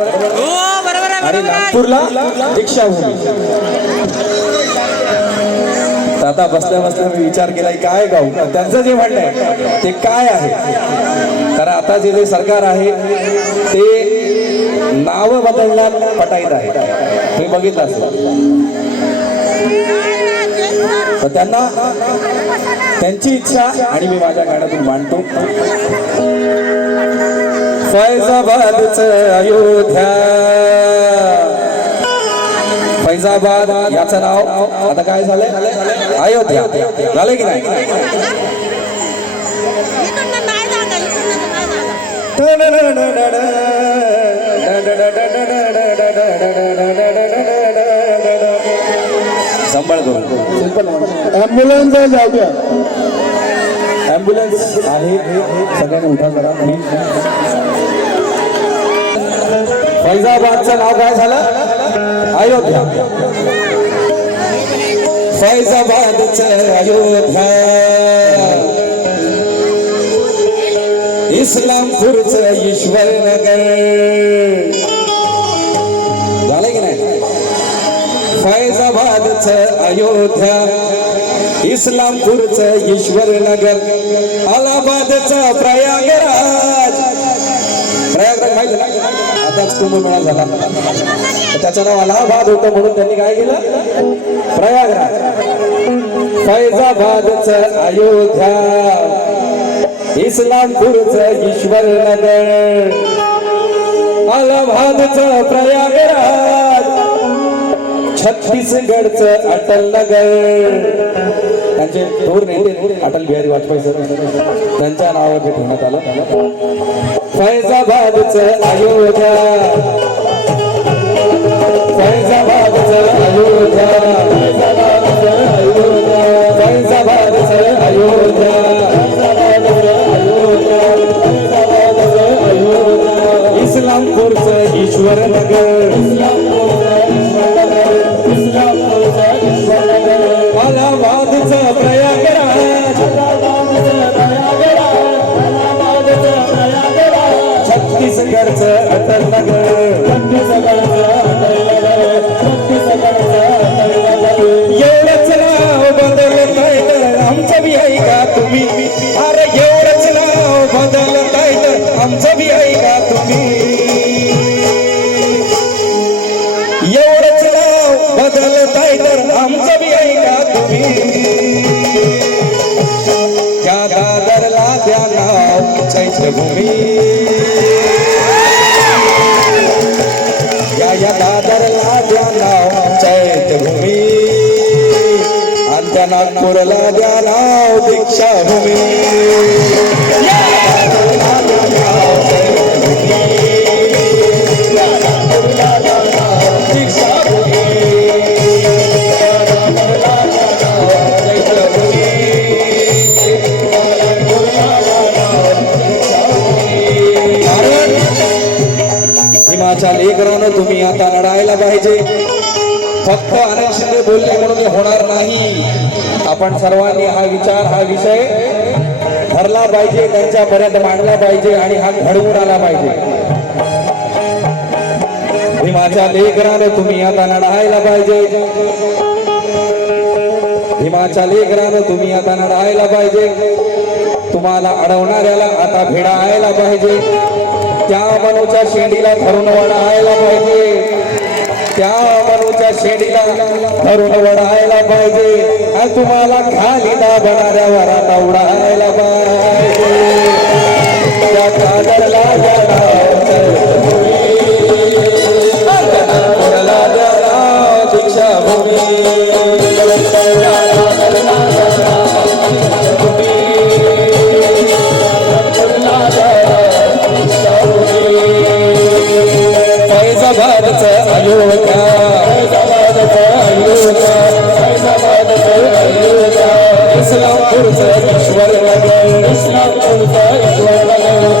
आणि नागपूरला दीक्षाभूमी. आता बसल्या बसल्या मी विचार केला काय गाव त्यांचं जे म्हणणं आहे ते काय आहे. कारण आता जे सरकार आहे ते नाव बदलण्यात पटाईत आहे. तुम्ही बघितलं असेल तर त्यांना त्यांची इच्छा आणि मी माझ्या गाण्यातून मांडतो. फैजाबादचं अयोध्या, फैजाबाद याचं नाव आता काय झालंय अयोध्या झालंय की नाही. संभाळ करून ॲम्ब्युलन्स जाऊ द्या. ॲम्ब्युलन्स आहे सगळ्यांना उठा करा. फैजाबादचं नाव काय झालं अयोध्या. फैजाबादचं अयोध्या, इस्लामपूरचं ईश्वरनगर झालं की नाही. फैजाबादचं अयोध्या, इस्लामपूरचं ईश्वरनगर, अलाहाबादचं प्रयागराज. प्रयागराज माहिती ना आताच कुंभमेळा झाला त्याचं नाव अलाहाबाद होतं म्हणून त्यांनी काय केलं प्रयागराज. फैजाबादचं अयोध्या, इस्लामपूरचं ईश्वरनगर, अलाहाबादचं प्रयागराज, छत्तीसगडचं अटल नगर. त्यांचे थोर नेते अटल बिहारी वाजपेयी सर त्यांच्या नावावर ठेवण्यात आलं. फैजाबादचं अयोध्या, फैजाबादचं अयोध्या, फैजाबादचं अयोध्या, इस्लामपूरचं ईश्वरनगर, अलाहाबादचं प्रयागराज, छत्तीसगडचं अटल नगर. एवढंच नाव बदलताय तर आमचं बी ऐका तुम्ही. अरे एवढंच नाव बदलताय तर आमचं बी ऐका तुम्ही. एवढंच नाव बदलताय तर आमचं बी ऐका तुम्ही. त्या दादरला द्या नाव चैत्यभूमी. या दादरला द्या नाव चैत्यभूमी. आणि त्या नागपूरला द्या नाव दीक्षाभूमी. हिमाच्या लेकरानं तुम्ही आता लढायला पाहिजे. फक्त अनेक शिंदे बोलले म्हणून हे होणार नाही. आपण सर्वांनी हा विचार हा विषय धरला पाहिजे, त्यांच्यापर्यंत मांडला पाहिजे आणि हा घडवून आला पाहिजे. भीमाच्या लेकरानं तुम्ही आता लढायला पाहिजे. भीमाच्या लेकरानं तुम्ही आता लढायला पाहिजे. तुम्हाला अडवणाऱ्याला आता भिडायला पाहिजे. त्या मनूच्या शेंडीला धरून वडायला पाहिजे. त्या मनूच्या शेंडीला धरून वडायला पाहिजे. आणि तुम्हाला खाली दाबणाऱ्यावर आता उडायला पाहिजे. त्या दादरला दीक्षाभूमी. फैजाबादचं अयोध्या, फैजाबादचं अयोध्या, फैजाबादचं अयोध्या, इस्लामपूरचं ईश्वरनगर, इस्लामपूरचं ईश्वरनगर,